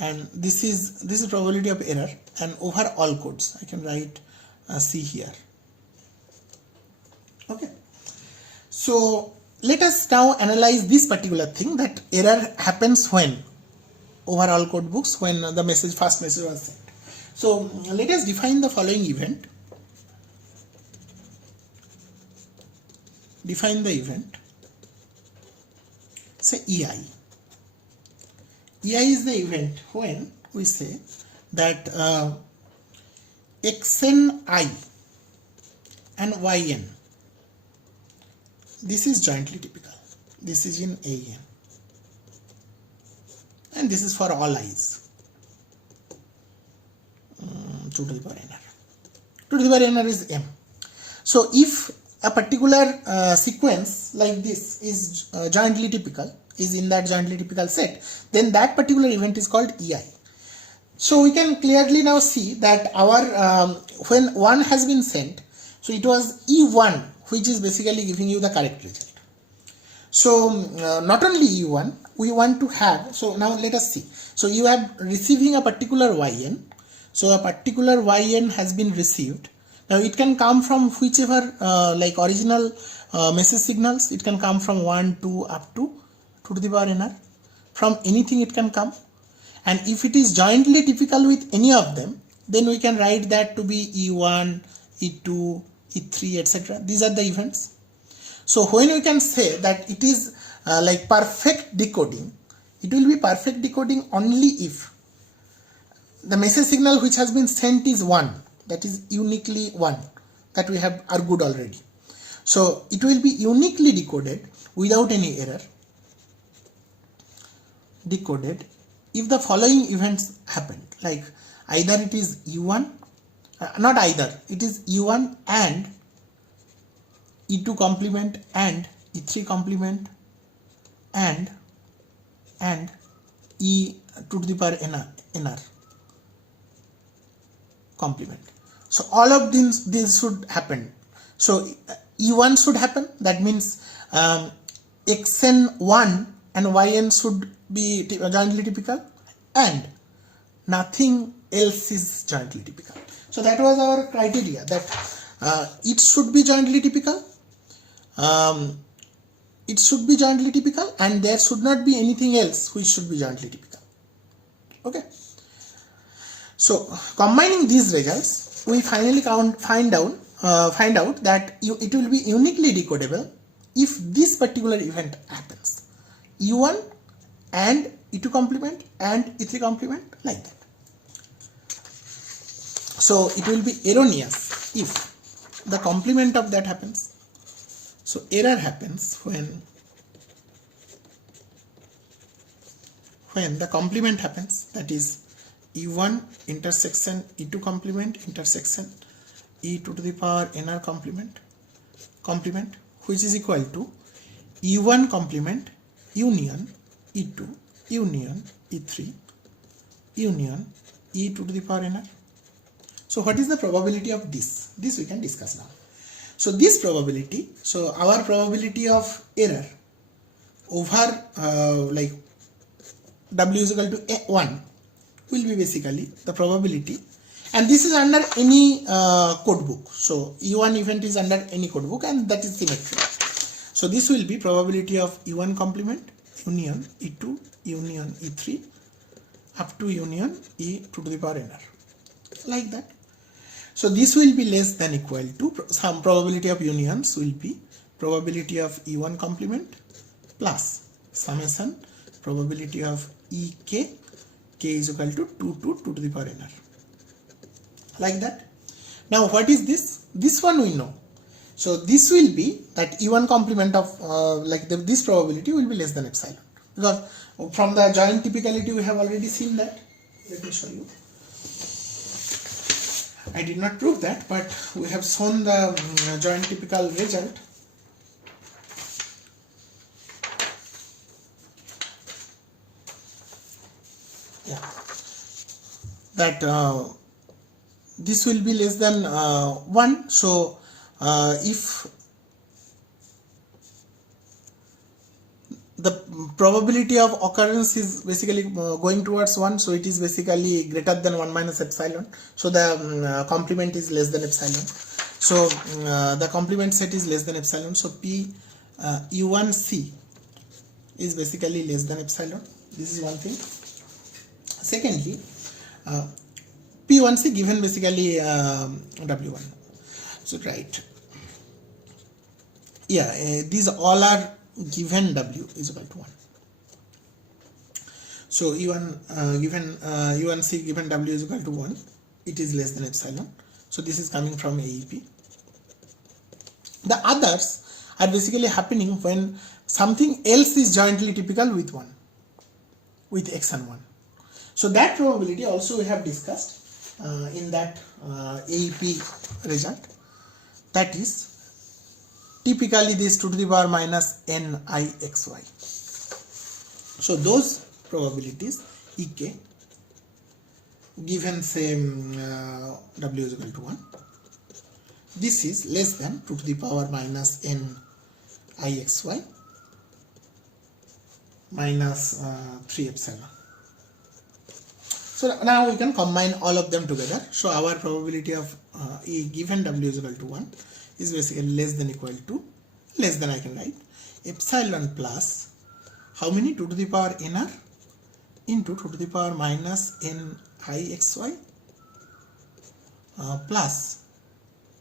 and this is probability of error, and over all codes I can write C here. Okay, so let us now analyze this particular thing, that error happens when over all code books, when the first message was sent. So let us define the following event. Define the event, say EI. EI is the event when we say that XNI and YN, this is jointly typical, this is in AN, and this is for all I's, 2 to the power NR. 2 to the power NR is M. So if a particular sequence like this is jointly typical, is in that jointly typical set, then that particular event is called EI. So we can clearly now see that our when 1 has been sent, so it was E1 which is basically giving you the correct result. So not only E1, we want to have, so now let us see. So you have receiving a particular YN, so a particular YN has been received. Now it can come from whichever like original message signals, it can come from 1, 2 up to 2 to the power NR, from anything it can come, and if it is jointly typical with any of them, then we can write that to be E1, E2, E3, etc. These are the events. So when we can say that it is like perfect decoding, it will be perfect decoding only if the message signal which has been sent is 1, that is uniquely 1, that we have argued already. So it will be uniquely decoded without any error, decoded if the following events happened, like either it is E1, not either, it is E1 and E2 complement and E3 complement and E2 to the power NR complement. So all of these should happen. So E1 should happen, that means XN1 and YN should be jointly typical, and nothing else is jointly typical. So that was our criteria, that it should be jointly typical, it should be jointly typical, and there should not be anything else which should be jointly typical. Okay, so combining these results, we finally find out that it will be uniquely decodable if this particular event happens, E1 and E2 complement and E3 complement, like that. So it will be erroneous if the complement of that happens. So error happens when the complement happens, that is E1 intersection E2 complement intersection E2 to the power NR complement, which is equal to E1 complement union E2 union E3 union E2 to the power NR. So what is the probability of this? This we can discuss now. So this probability, so our probability of error over like W is equal to 1 will be basically the probability, and this is under any code book. So E1 event is under any code book, and that is symmetric. So this will be probability of E1 complement union E2 union E3 up to union E2 to the power nr, like that. So this will be less than equal to some probability of unions will be probability of E1 complement plus summation probability of Ek, k is equal to 2 to the power nr, like that. Now what is this? This one we know. So this will be that E1 complement of this probability will be less than epsilon, because from the joint typicality we have already seen that. Let me show you. I did not prove that, but we have shown the joint typical result. Yeah, that this will be less than 1. So if the probability of occurrence is basically going towards 1, so it is basically greater than 1 minus epsilon. So the complement is less than epsilon. So the complement set is less than epsilon. So P U1C is basically less than epsilon. This is one thing. Secondly, P1C given basically W1. So right. Yeah, these all are given W is equal to 1. So E1 given U1C given W is equal to 1, it is less than epsilon. So this is coming from AEP. The others are basically happening when something else is jointly typical with 1, with X and 1. So that probability also we have discussed in that AEP result. That is typically this 2 to the power minus NIXY. So those probabilities Ek given same W is equal to 1, this is less than 2 to the power minus NIXY minus 3 epsilon. So now we can combine all of them together. So our probability of E given W is equal to 1 is basically less than equal to, less than I can write epsilon plus how many 2 to the power nr into 2 to the power minus NIXY plus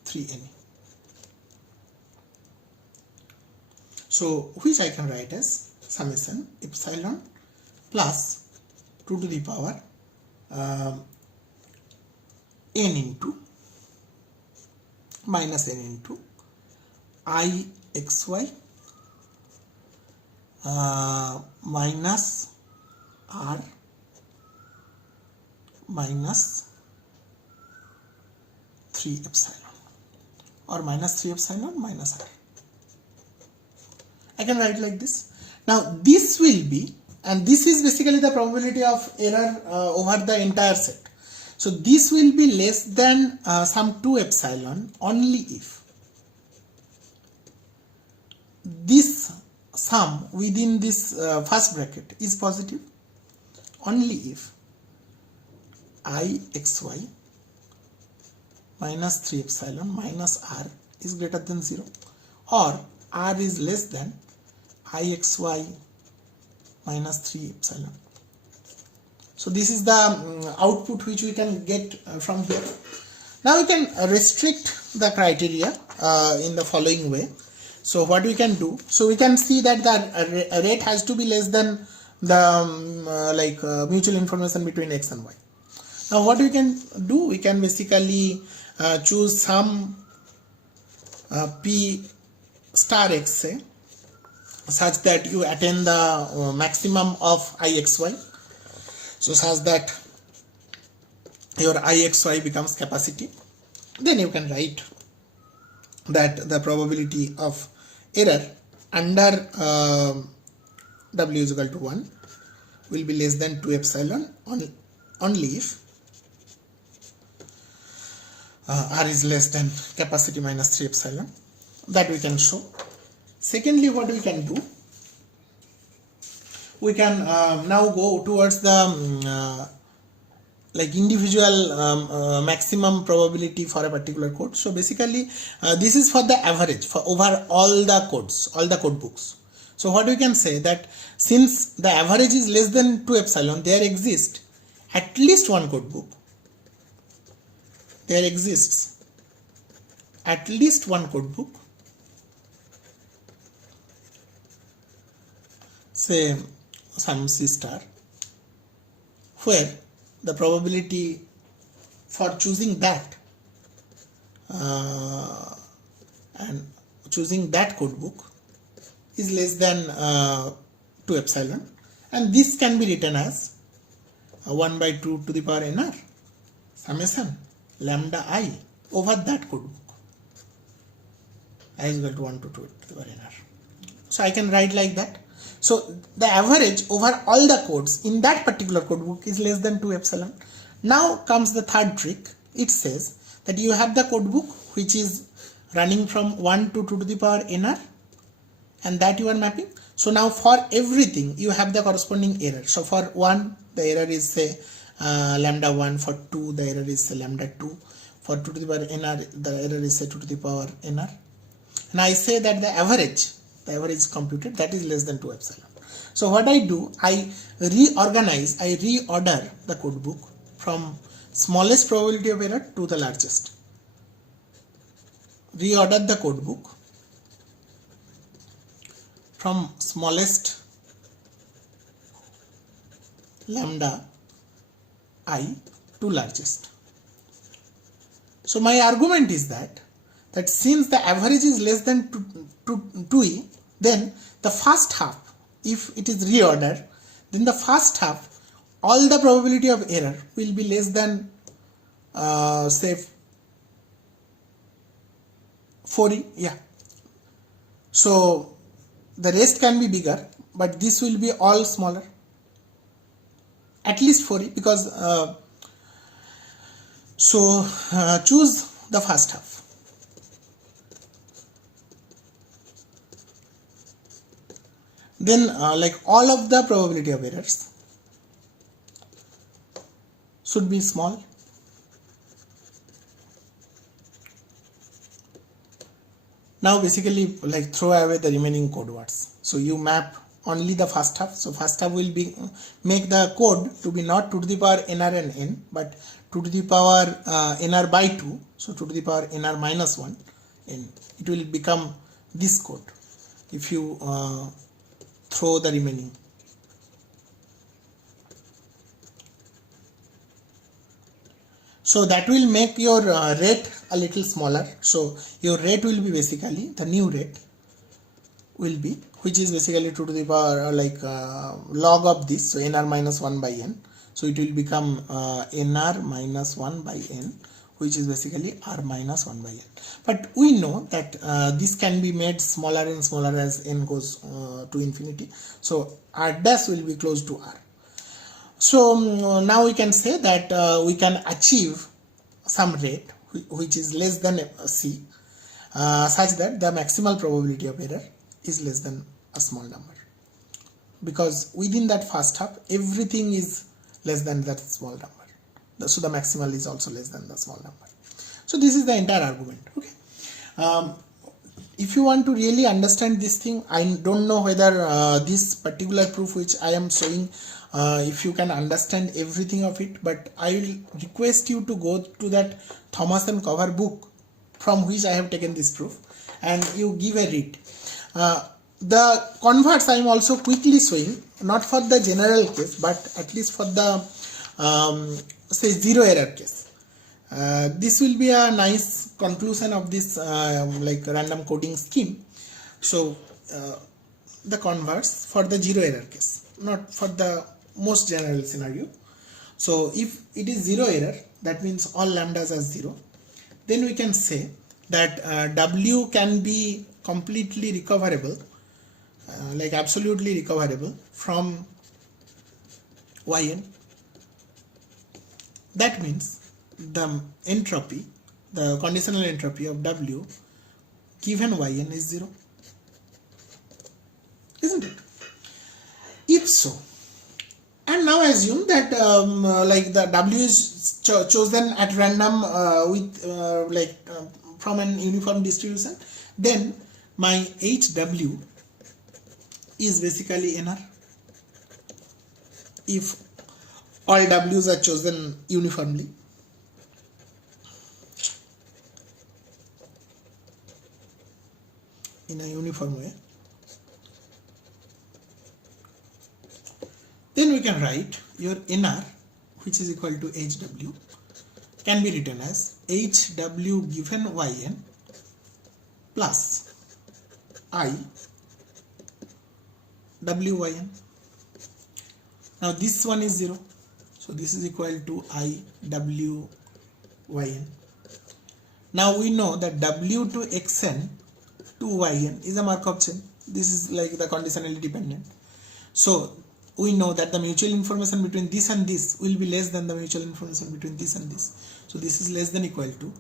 3Ne. So which I can write as summation epsilon plus 2 to the power n into minus n into IXY minus R minus 3 epsilon, or minus 3 epsilon minus R. I can write like this. Now this will be, and this is basically the probability of error over the entire set. So this will be less than some 2 epsilon only if this sum within this first bracket is positive, only if IXY minus 3 epsilon minus R is greater than 0, or R is less than IXY minus 3 epsilon. So this is the output which we can get from here. Now we can restrict the criteria in the following way. So what we can do, so we can see that the rate has to be less than the mutual information between X and Y. Now what we can do, we can basically choose some P star X, say, such that you attain the maximum of IXY. So such that your IXY becomes capacity. Then you can write that the probability of error under W is equal to 1 will be less than 2 epsilon only if R is less than capacity minus 3 epsilon. That we can show. Secondly, what we can do, we can now go towards the like individual maximum probability for a particular code. So basically this is for the average for over all the codes, all the code books. So what we can say that since the average is less than 2 epsilon, there exists at least one code book. There exists at least one code book, say some C star, where the probability for choosing that and choosing that code book is less than 2 epsilon, and this can be written as 1 by 2 to the power nr summation lambda I over that code book I is equal to 1 to 2 to the power nr. So I can write like that. So the average over all the codes in that particular code book is less than 2 epsilon. Now comes the third trick. It says that you have the code book which is running from 1 to 2 to the power nr, and that you are mapping. So now for everything you have the corresponding error. So for 1 the error is say lambda 1, for 2 the error is say lambda 2, for 2 to the power nr the error is say 2 to the power nr, and I say that the average computed that is less than 2 epsilon. So what I do, I reorder the code book from smallest probability of error to the largest. Reorder the code book from smallest lambda I to largest. So my argument is that since the average is less than 2e, then the first half, if it is reordered, then the first half, all the probability of error will be less than say 4e. Yeah. So the rest can be bigger, but this will be all smaller, at least 4e, because choose the first half. Then like all of the probability of errors should be small. Now basically like throw away the remaining code words. So you map only the first half. So first half will be make the code to be not 2 to the power nr and n, but 2 to the power nr by 2. So 2 to the power nr minus 1 n. It will become this code if you throw the remaining. So that will make your rate a little smaller. So your rate will be basically, the new rate will be, which is basically 2 to the power log of this, so nr minus 1 by n. So it will become nr minus 1 by n, which is basically r minus 1 by n. But we know that this can be made smaller and smaller as n goes to infinity. So r dash will be close to r. So now we can say that we can achieve some rate which is less than c, such that the maximal probability of error is less than a small number, because within that first half everything is less than that small number. So the maximal is also less than the small number. So this is the entire argument. Okay. If you want to really understand this thing, I don't know whether this particular proof which I am showing, if you can understand everything of it, but I will request you to go to that Thomas and Cover book from which I have taken this proof, and you give a read. The converts I am also quickly showing, not for the general case, but at least for the say zero error case. This will be a nice conclusion of this like random coding scheme. So the converts for the zero error case, not for the most general scenario. So if it is zero error, that means all lambdas are 0, then we can say that W can be completely recoverable, like absolutely recoverable from Yn. That means the entropy, the conditional entropy of W given Yn is 0, isn't it? If so, and now assume that like the W is chosen at random with from an uniform distribution, then my HW is basically NR if all W's are chosen uniformly. In a uniform way, then we can write your NR, which is equal to HW, can be written as HW given Yn plus I Wyn. Now this one is 0, so this is equal to I Wyn. Now we know that W to Xn to Yn is a Markov chain. This is like the conditionally dependent. So we know that the mutual information between this and this will be less than the mutual information between this and this. So this is less than equal to,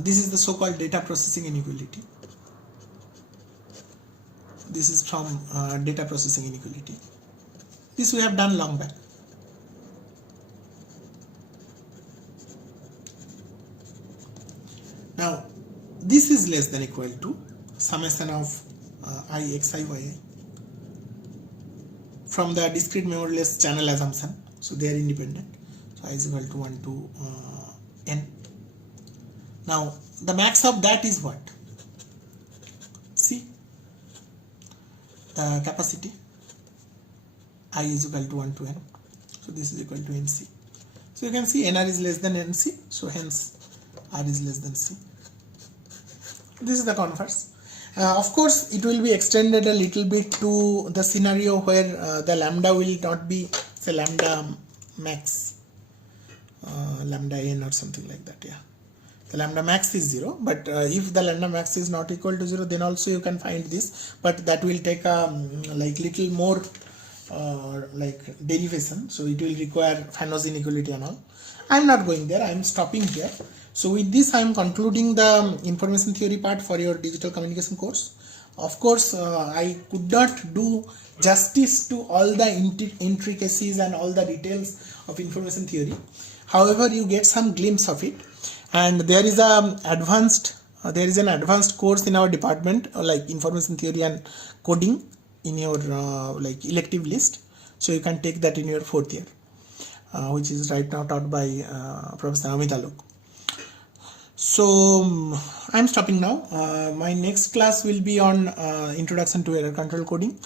this is the so-called data processing inequality. This is from data processing inequality. This we have done long back. Now this is less than equal to summation of I xi yi from the discrete memoryless channel assumption. So they are independent. So I is equal to 1 to n. Now the max of that is what? See, the capacity I is equal to 1 to n. So this is equal to nc. So you can see nr is less than nc. So hence r is less than c. This is the converse. Of course, it will be extended a little bit to the scenario where the lambda will not be, say, lambda max, lambda n or something like that. Yeah, the lambda max is 0, but if the lambda max is not equal to 0, then also you can find this, but that will take a like little more like derivation. So it will require Fano's inequality and all. I am not going there. I am stopping here. So with this I am concluding the information theory part for your digital communication course. Of course, I could not do justice to all the intricacies and all the details of information theory. However, you get some glimpse of it, and there is an advanced course in our department like information theory and coding in your like elective list. So you can take that in your 4th year, which is right now taught by Professor Amit Alok. So I'm stopping now. My next class will be on introduction to error control coding.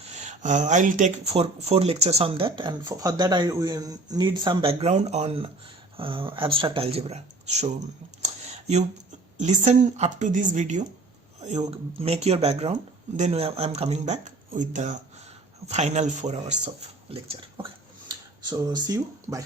I will take four lectures on that, and for that I will need some background on abstract algebra. So you listen up to this video, you make your background, then I'm coming back with the final 4 hours of lecture. Okay, so see you, bye.